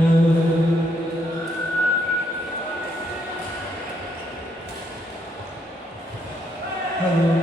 Hello, hello.